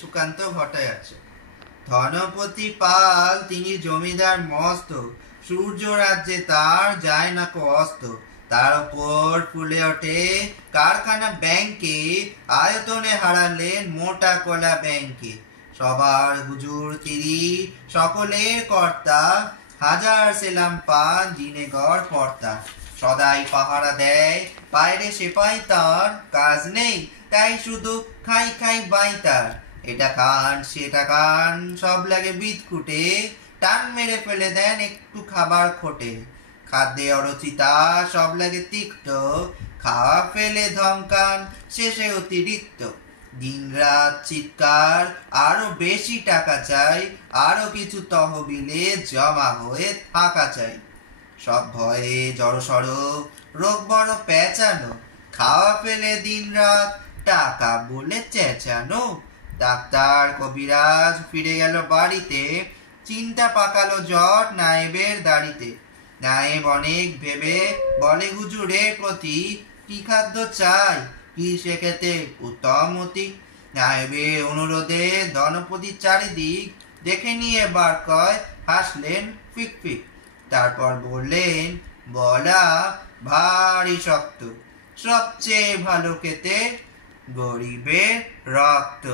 সুকান্ত ভট্টাচার্য। ধনপতি পাল তিনি জমিদার মস্ত, সূর্য রাজ্যে তার যায় না কো অস্ত। তার ওপর ফুলে ওঠে কারখানা ব্যাংকে, আয়তনে হারালেন মোটা কলা ব্যাংকে। সবার হুজুর তিরি সকলের কর্তা, হাজার সেলাম পান দিনে গড় কর্তা। সদাই পাহারা দেয় বাইরে সেপাই, তার কাজ নেই তাই শুধু খাই খাই বাই তার। এটা খান সেটা খান সব লাগে বিদকুটে, টান মেরে ফেলে দেন একটু খাবার খোটে। খাদ্যে অরুচিতা সব লাগে তিক্ত, খাওয়া ফেলে ধমকান শেষে অতিরিক্ত। দিন রাত চিৎকার আরো বেশি টাকা চাই, আরো কিছু তহবিলে জমা হয়ে থাকা চাই। সব ভয়ে জড়সড়, রোগ বড় পেঁচানো, খাওয়া ফেলে দিন রাত টাকা বলে চেঁচানো। ডাক্তার কবিরাজ ফিরে গেল বাড়িতে, চিন্তা পাকালো জট নায়েবের দাড়িতে। নায়েব অনেক ভেবে বলে হুজুরের প্রতি, কি খাদ্য চাই কি সে খেতে উত্তম অতি। নায়েবের অনুরোধে ধনপতি চারিদিক দেখে নিয়ে বার কয়, হাসলেন ফিক ফিক। তারপর বললেন, বলা ভারী শক্ত, সবচেয়ে ভালো খেতে গরিবের রক্ত।